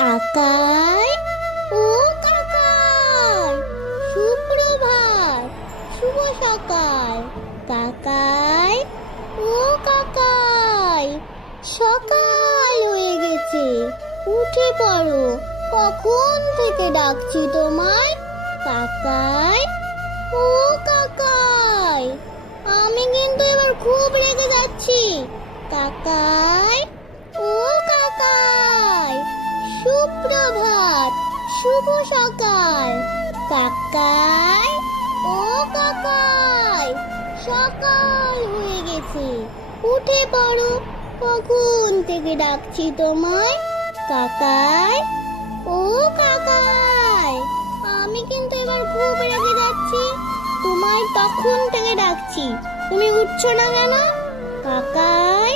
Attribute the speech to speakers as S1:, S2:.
S1: কাকাই ও কাকাই, সুপ্রভাত, শুভ সকাল। কাকাই, ও কাকাই, সকাল হয়ে গেছে। উঠে পড়ো, কখন থেকে ডাকছি তোমায়? কাকাই, ও কাকাই, আমি কিন্তু এবার খুব রেগে যাচ্ছি। কাকাই সুপ্রভাত। শুভ সকাল। কাকাই ও কাকাই, সকাল হয়ে গেছে। উঠে পড়ো, কখন থেকে ডাকছি তোমায়? কাকাই ও কাকাই, আমি কিন্তু এবার খুব রেগে যাচ্ছি। তোমায় তখন থেকে ডাকছি। তুমি উঠছো না কেন? কাকাই